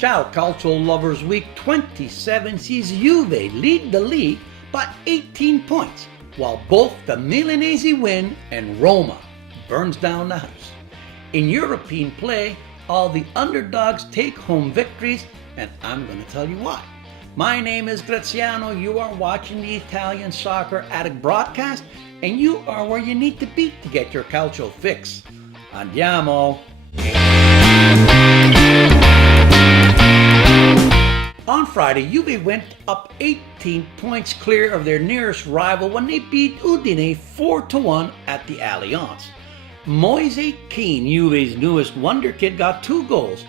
Ciao Calcio Lovers, Week 27 sees Juve lead the league by 18 points, while both the Milanese win and Roma burns down the house. In European play, all the underdogs take home victories, and I'm going to tell you why. My name is Graziano, you are watching the Italian Soccer Addict broadcast, and you are where you need to be to get your calcio fix. Andiamo! On Friday, Juve went up 18 points clear of their nearest rival when they beat Udine 4-1 at the Allianz. Moise Kean, Juve's newest wonder kid, got 2 goals,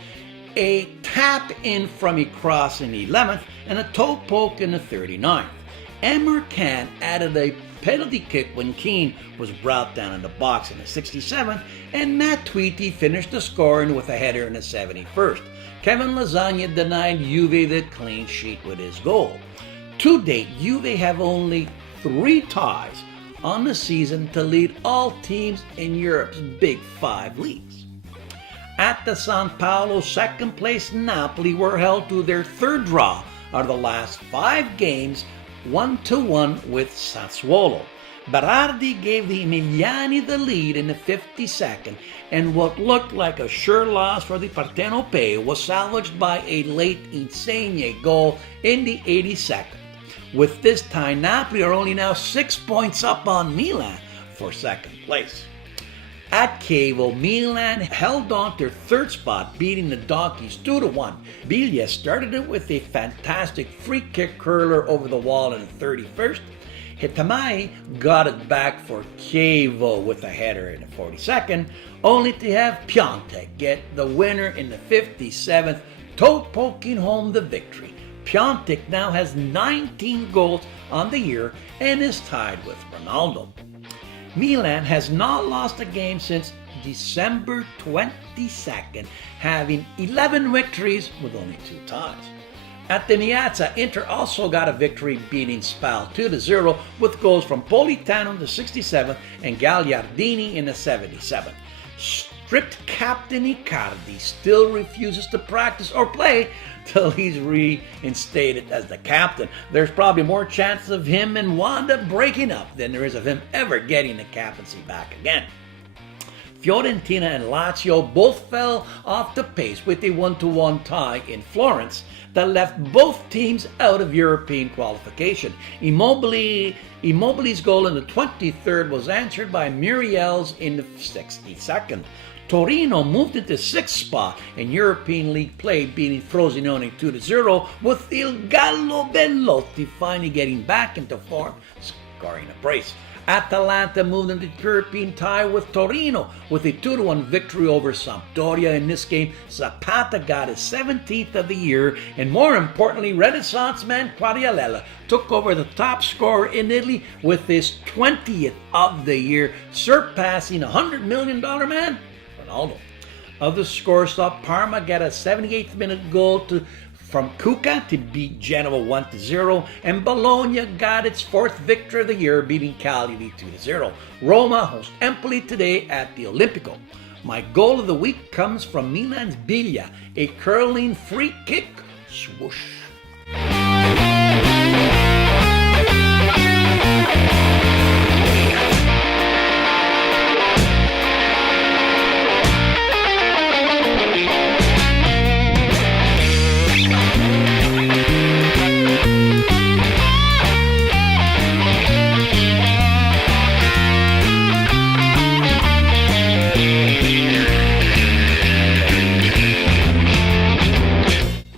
a tap in from a cross in the 11th and a toe poke in the 39th. Emre Can added a penalty kick when Kean was brought down in the box in the 67th, and Matt Tweety finished the scoring with a header in the 71st. Kevin Lasagna denied Juve the clean sheet with his goal. To date, Juve have only 3 ties on the season to lead all teams in Europe's Big 5 leagues. At the San Paolo, second place Napoli were held to their 3rd draw out of the last 5 games, 1-1 with Sassuolo. Berardi gave the Emiliani the lead in the 52nd, and what looked like a sure loss for the Partenopei was salvaged by a late Insigne goal in the 82nd. With this tie, Napoli are only now 6 points up on Milan for 2nd place. At Chievo, Milan held on to their 3rd spot, beating the Donkeys 2-1. Biglia started it with a fantastic free kick curler over the wall in the 31st. Hitamai got it back for Chievo with a header in the 42nd, only to have Piontek get the winner in the 57th, toe poking home the victory. Piontek now has 19 goals on the year and is tied with Ronaldo. Milan has not lost a game since December 22nd, having 11 victories with only 2 ties. At the Miazza, Inter also got a victory, beating Spal 2-0 with goals from Politano in the 67th and Gagliardini in the 77th. Stripped captain Icardi still refuses to practice or play till he's reinstated as the captain. There's probably more chance of him and Wanda breaking up than there is of him ever getting the captaincy back again. Fiorentina and Lazio both fell off the pace with a 1-1 tie in Florence that left both teams out of European qualification. Immobile's goal in the 23rd was answered by Muriel's in the 62nd. Torino moved into 6th spot in European League play, beating Frosinone 2-0, with Il Gallo Bellotti finally getting back into form, scoring a brace. Atalanta moved into the European tie with Torino with a 2-1 victory over Sampdoria. In this game, Zapata got his 17th of the year, and more importantly, Renaissance man Quagliarella took over the top scorer in Italy with his 20th of the year, surpassing $100 million man, Ronaldo. Other scores saw Parma get a 78th minute goal from Cuca to beat Genoa 1-0, and Bologna got its 4th victory of the year, beating Cagliari 2-0. Roma hosts Empoli today at the Olimpico. My goal of the week comes from Milan's Biglia, a curling free kick swoosh.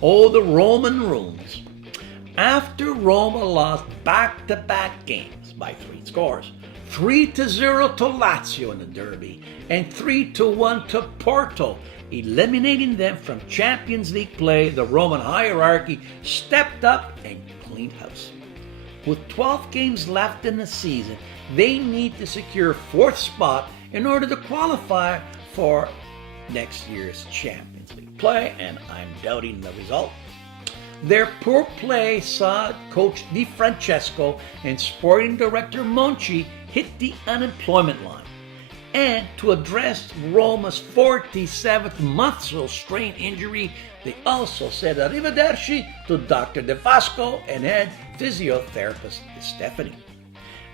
Oh, the Roman runes. After Roma lost back-to-back games by 3 scores, 3-0 to Lazio in the derby, and 3-1 to Porto, eliminating them from Champions League play, the Roman hierarchy stepped up and cleaned house. With 12 games left in the season, they need to secure 4th spot in order to qualify for next year's Champions League play, and I'm doubting the result. Their poor play saw coach Di Francesco and sporting director Monchi hit the unemployment line. And to address Roma's 47th muscle strain injury, they also said arrivederci to Dr. De Vasco and head physiotherapist Stephanie.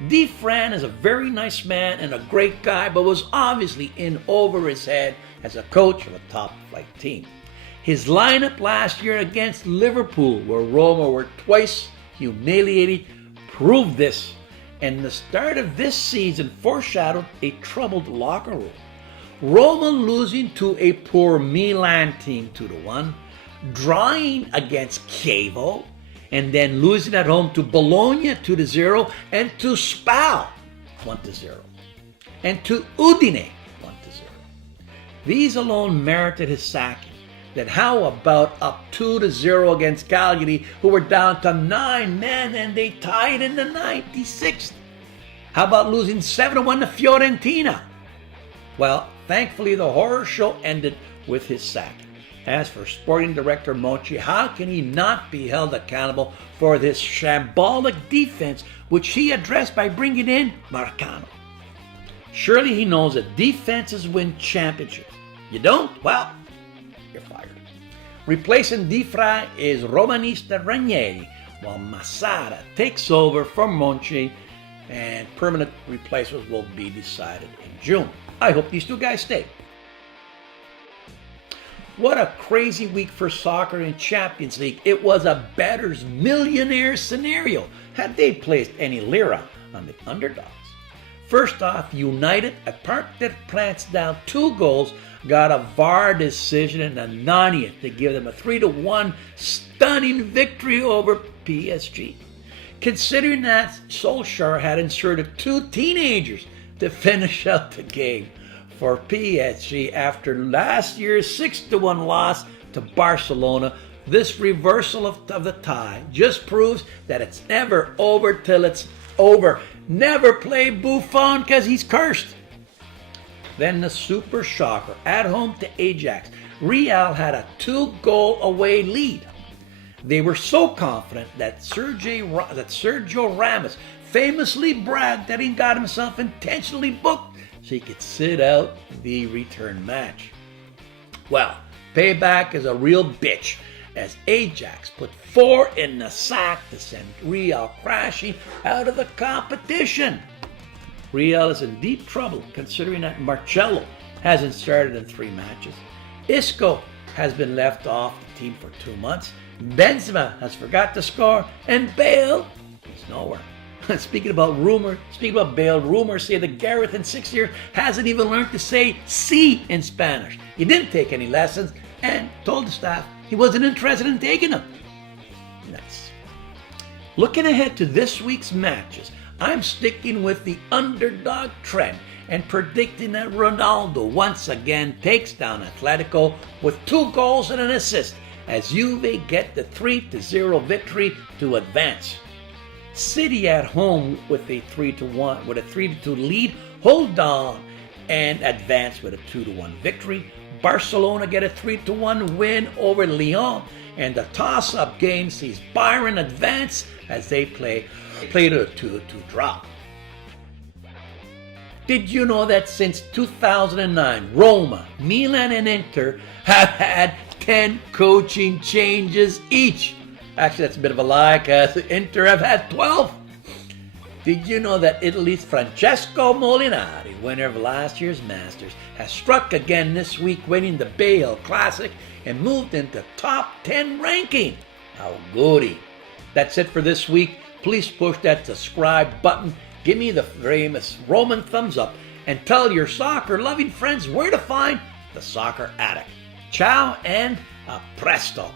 Di Fran is a very nice man and a great guy, but was obviously in over his head as a coach of a top-flight team. His lineup last year against Liverpool, where Roma were twice humiliated, proved this, and the start of this season foreshadowed a troubled locker room. Roma losing to a poor Milan team 2-1, drawing against Chievo, and then losing at home to Bologna 2-0, and to Spal 1-0, and to Udine 1-0. These alone merited his sacking. Then how about up 2-0 against Cagliari, who were down to 9 men and they tied in the 96th? How about losing 7-1 to Fiorentina? Well, thankfully the horror show ended with his sacking. As for sporting director Monchi, how can he not be held accountable for this shambolic defense, which he addressed by bringing in Marcano? Surely he knows that defenses win championships. You don't? Well, you're fired. Replacing Di Fra is Romanista Ranieri, while Massara takes over from Monchi, and permanent replacements will be decided in June. I hope these two guys stay. What a crazy week for soccer in Champions League. It was a bettor's millionaire scenario had they placed any lira on the underdogs. First off, United, at Parc des Princes down 2 goals, got a VAR decision in the 90th to give them a 3-1 stunning victory over PSG. Considering that Solskjaer had inserted 2 teenagers to finish out the game for PSG after last year's 6-1 loss to Barcelona, this reversal of the tie just proves that it's never over till it's over. Never play Buffon because he's cursed. Then the super shocker at home to Ajax. Real had a 2-goal away lead. They were so confident that Sergio Ramos famously bragged that he got himself intentionally booked so he could sit out the return match. Well, payback is a real bitch, as Ajax put 4 in the sack to send Real crashing out of the competition. Real is in deep trouble considering that Marcelo hasn't started in 3 matches. Isco has been left off the team for 2 months. Benzema has forgot to score, and Bale is nowhere. Speaking about Bale, rumors say that Gareth in 6 years hasn't even learned to say "sí" in Spanish. He didn't take any lessons and told the staff he wasn't interested in taking them. Nice. Looking ahead to this week's matches, I'm sticking with the underdog trend and predicting that Ronaldo once again takes down Atletico with 2 goals and an assist as Juve get the 3-0 victory to advance. City at home with a 3-2 lead, hold on and advance with a 2-1 victory. Barcelona get a 3-1 win over Lyon, and the toss-up game sees Bayern advance as they play to a 2-2 draw. Did you know that since 2009, Roma, Milan, and Inter have had 10 coaching changes each? Actually, that's a bit of a lie, because Inter have had 12. Did you know that Italy's Francesco Molinari, winner of last year's Masters, has struck again this week, winning the Bale Classic and moved into top 10 ranking? How goody. That's it for this week. Please push that subscribe button, give me the famous Roman thumbs up, and tell your soccer-loving friends where to find the Soccer Addict. Ciao and a presto.